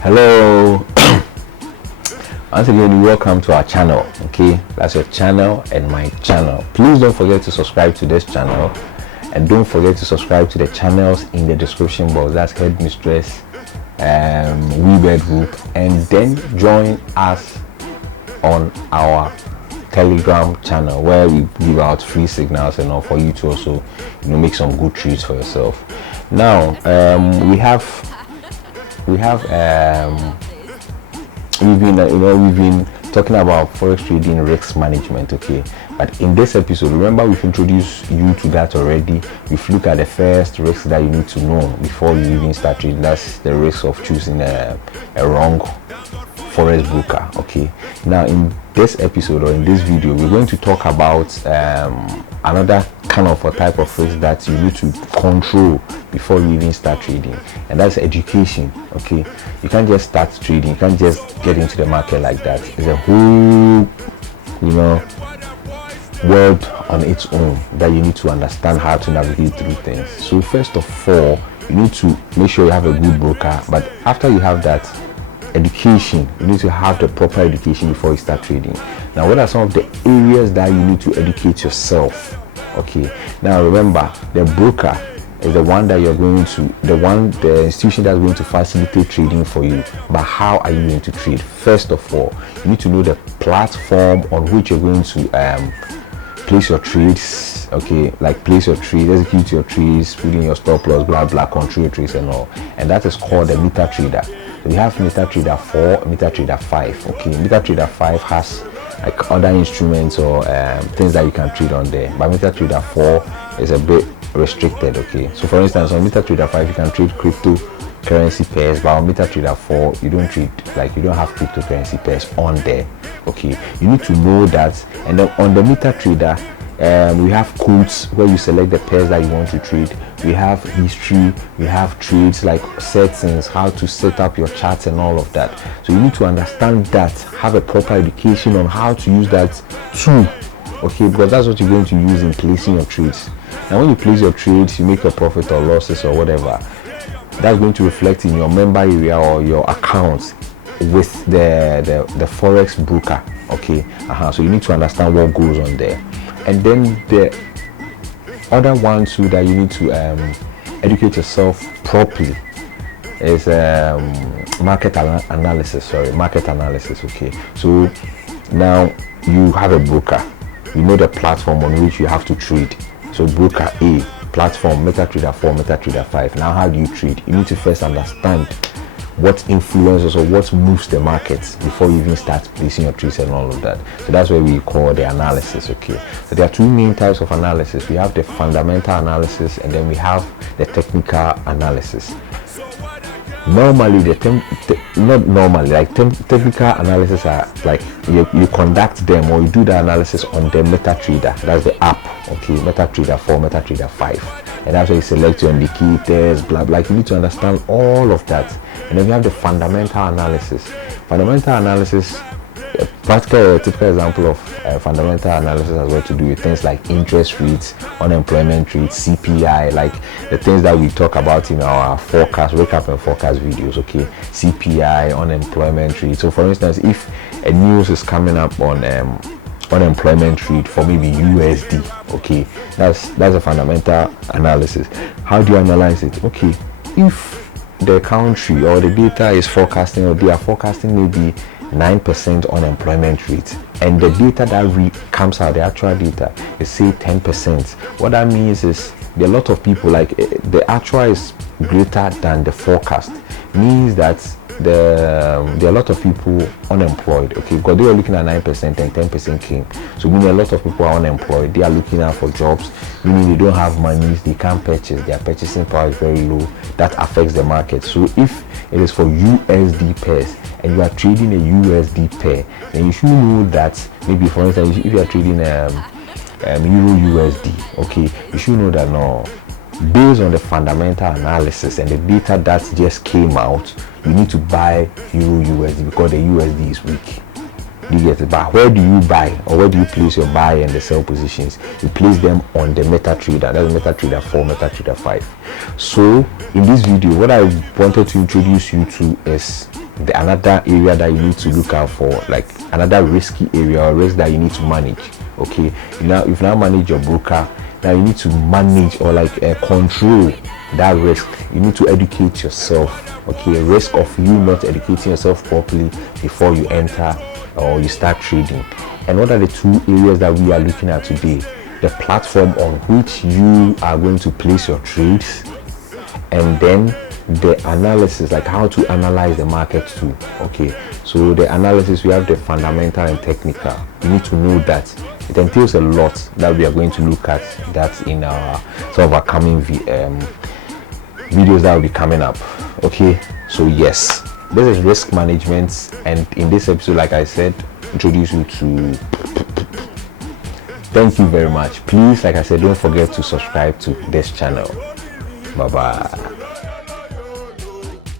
Hello. Once again, welcome to our channel. Okay, that's your channel and my channel. Please don't forget to subscribe to this channel, and don't forget to subscribe to the channels in the description box. That's Headmistress, Weebed Group, and then join us on our Telegram channel where we give out free signals and all for you to also, make some good treats for yourself. Now, we've been talking about forex trading risk management, okay, but in this episode, remember, we've introduced you to that already. We've looked at the first risk that you need to know before you even start trading. That's the risk of choosing a wrong forex broker. Okay, now in this episode, or in this video, we're going to talk about another kind of a type of risk that you need to control before you even start trading, and that's education. Okay, you can't just start trading, you can't just get into the market like that. It's a whole world on its own that you need to understand how to navigate through things. So first of all, you need to make sure you have a good broker, but after you have that education, you need to have the proper education before you start trading. Now, what are some of the areas that you need to educate yourself? Okay, now remember, the broker is the one that you're going to, the institution that's going to facilitate trading for you. But how are you going to trade? First of all, you need to know the platform on which you're going to place your trades. Okay, like place your trades, execute your trades, put in your stop loss, blah blah, control your trades and all, and that is called the MetaTrader. So we have MetaTrader 4, MetaTrader 5. Okay, MetaTrader 5 has like other instruments or things that you can trade on there, but MetaTrader 4 is a bit restricted. Okay, so for instance, on MetaTrader 5 you can trade cryptocurrency pairs, but on MetaTrader 4 you don't trade, like you don't have cryptocurrency pairs on there. Okay, you need to know that. And then on the MetaTrader, we have codes where you select the pairs that you want to trade. We have history, we have trades, like settings, how to set up your charts and all of that. So you need to understand that, have a proper education on how to use that tool. Okay, because that's what you're going to use in placing your trades. Now when you place your trades, you make a profit or losses or whatever, that's going to reflect in your member area or your accounts with the forex broker. Okay, so you need to understand what goes on there. And then the other one too that you need to educate yourself properly is market analysis. Okay, so now you have a broker, you know the platform on which you have to trade. So broker A, platform MetaTrader 4, MetaTrader 5. Now how do you trade? You need to first understand what influences or what moves the markets before you even start placing your trades and all of that. So that's what we call the analysis. Okay, so there are two main types of analysis. We have the fundamental analysis, and then we have the technical analysis. Normally technical analysis are like you conduct them, or you do the analysis on the MetaTrader. That's the app. Okay, MetaTrader 4, MetaTrader 5, and that's where you select your indicators, blah blah. You need to understand all of that. And then we have the fundamental analysis. Fundamental analysis, a typical example of fundamental analysis has got to do with things like interest rates, unemployment rates, CPI, like the things that we talk about in our forecast, wake up and forecast videos. Okay, CPI, unemployment rate. So for instance, if a news is coming up on unemployment rate for maybe USD, okay, that's a fundamental analysis. How do you analyze it? Okay, if the country or the data is forecasting, or they are forecasting maybe 9% unemployment rate, and the data that comes out, the actual data, is say 10%. What that means is there are a lot of people, like the actual is greater than the forecast, means that there are a lot of people unemployed. Okay, because they were looking at 9% and 10% came, so meaning a lot of people are unemployed. They are looking out for jobs, meaning they don't have money, they can't purchase, their purchasing power is very low. That affects the market. So if it is for USD pairs and you are trading a USD pair, then you should know that, maybe for instance, if you are trading Euro USD, okay, you should know that no, based on the fundamental analysis and the data that just came out, you need to buy Euro USD because the USD is weak. You get it? But where do you buy, or where do you place your buy and the sell positions? You place them on the MetaTrader. That's MetaTrader 4, MetaTrader 5. So in this video, what I wanted to introduce you to is another area that you need to look out for, like another risky area or risk that you need to manage. Okay, you've now managed your broker. Now you need to manage or control that risk. You need to educate yourself. Okay, risk of you not educating yourself properly before you enter or you start trading. And what are the two areas that we are looking at today? The platform on which you are going to place your trades, and then the analysis, like how to analyze the market too. Okay, so the analysis, we have the fundamental and technical. You need to know that it entails a lot that we are going to look at that in some of our coming videos that will be coming up. Okay, so yes, this is risk management, and in this episode, like I said, introduce you to. Thank you very much. Please, like I said, don't forget to subscribe to this channel. Bye bye.